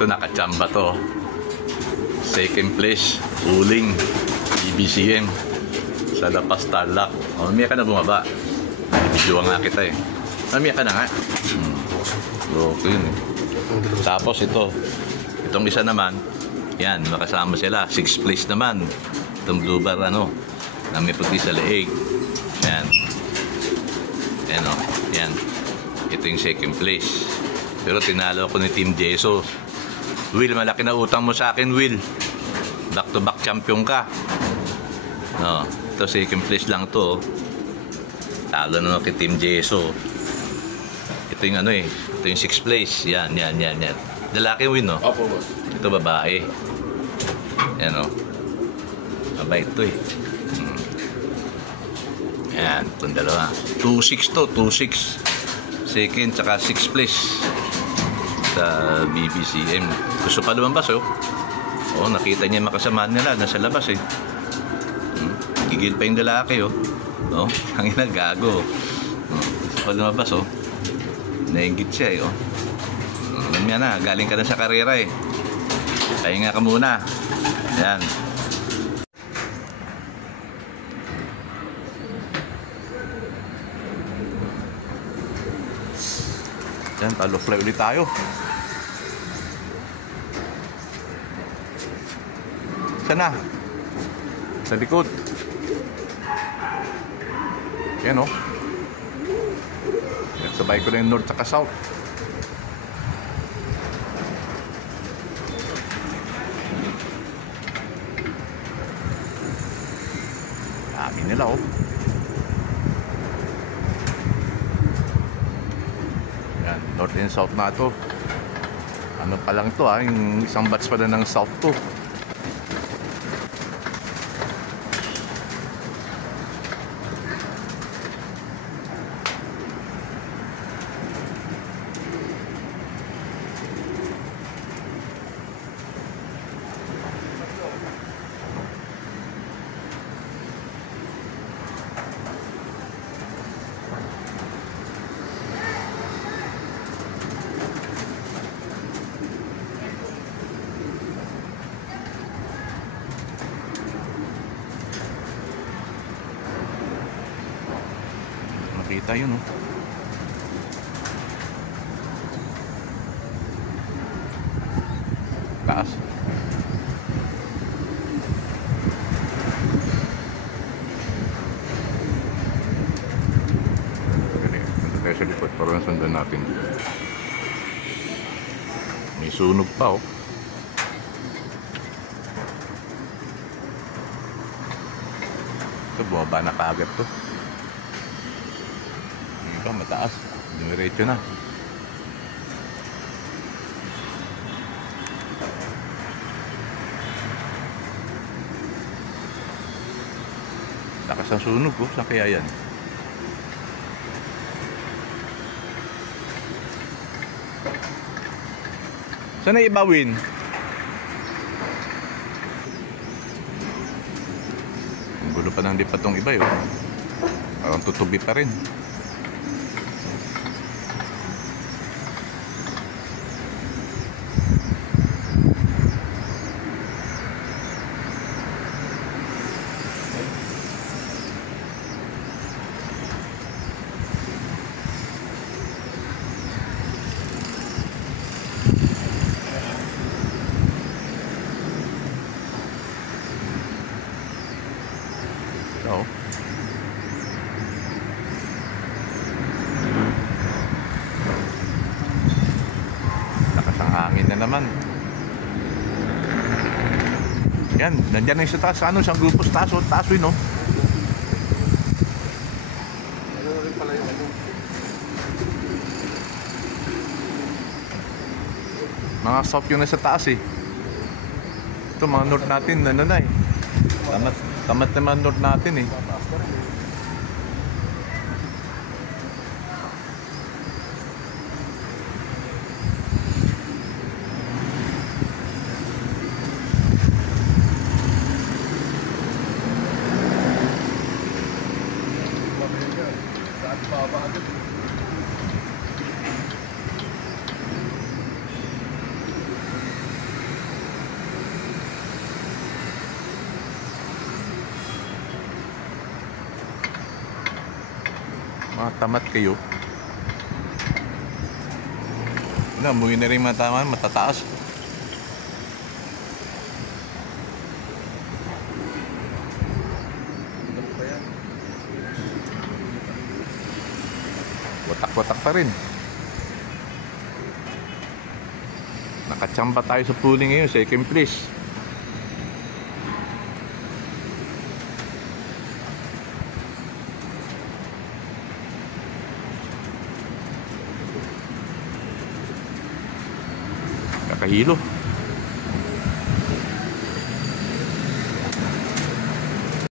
Ito nakachamba to. Second place, Uling, BBCM sa Lapas Tarlac. Mamaya ka na bumaba. Video nga kita eh. Mamaya ka na nga. Okay yun eh. Tapos itong isa naman, yan, makasama sila. 6th place naman. Itong blue bar na may puti sa leeg. Yan. Yan o. Yan. Ito yung second place. Pero tinalo ako ni Team Jeso. Will, malaki na utang mo sa akin, Will. Back to back champion ka. Ito second place lang to. Talo na kay Team Jeso. Ito yung ito yung 6th place. Yan. Lalaki win, no? Opo, boss. Ito babae. Yan, o. Babae ito eh. Yan, itong dalawa. 2-6 to, 2-6. Second, tsaka 6th place sa BBCM. Gusto pa lumabas, nakita niya makasamahan nila, nasa labas eh. Gigil pa yung lalaki, ang inagago. Gusto pa lumabas, nainggit siya, alam niya na, galing ka na sa karera eh. Pahinga ka muna. Yan. Yan, talo fly ulit tayo. Sana sa likod. Yan yan, sabay ko na yung north saka south. Dami nila yan, north and south na ito. Ano pa lang ito yung isang batch pa na ng south to. Nakita yun taas. Punta tayo sa likod para sundan natin. May sunog pa ito, bumaba na kaagad to. Ito mataas, dumiretso na. Lakas ang sunog saan kaya yan? Saan na ibawin? Ang gulo pa ng lipat tong iba parang tutubi pa rin. Lakas ang hangin na naman. Yan, nandiyan na yung sa taas. Isang grupo sa taas, taas no? Rin pala yung mga south yung nasa taas ito mga north natin tamat naman north natin Mga tamat kayo. Na, umuwi na rin mga taman, matataas. Watak-watak pa rin. Nakachamba tayo sa pooling ngayon, second place. Kakahilo.